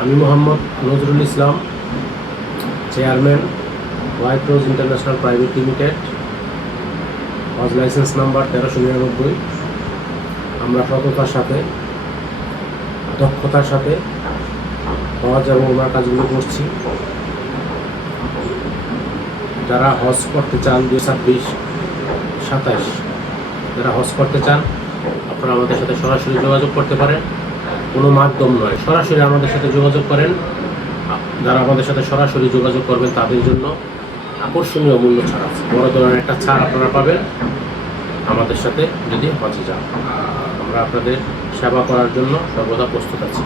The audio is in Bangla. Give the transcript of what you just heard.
আমি Mohammad Nazrul Islam, chairman white rose international private limited, হজ লাইসেন্স নাম্বার 1399। আমরা সততার সাথে, দক্ষতার সাথে হজ এবং ওমরার কাজগুলো করছি। যারা হজ করতে চান 2026-27 যারা হজ করতে চান, আপনারা আমাদের সাথে সরাসরি যোগাযোগ করতে পারেন, কোনো মাধ্যম নয়, সরাসরি আমাদের সাথে যোগাযোগ করেন। যারা আমাদের সাথে সরাসরি যোগাযোগ করবেন তাদের জন্য আকর্ষণীয় মূল্য ছাড় আছে, বড় ধরনের একটা ছাড় আপনারা পাবেন আমাদের সাথে যদি হজে যান। আমরা আপনাদের সেবা করার জন্য সর্বদা প্রস্তুত আছি।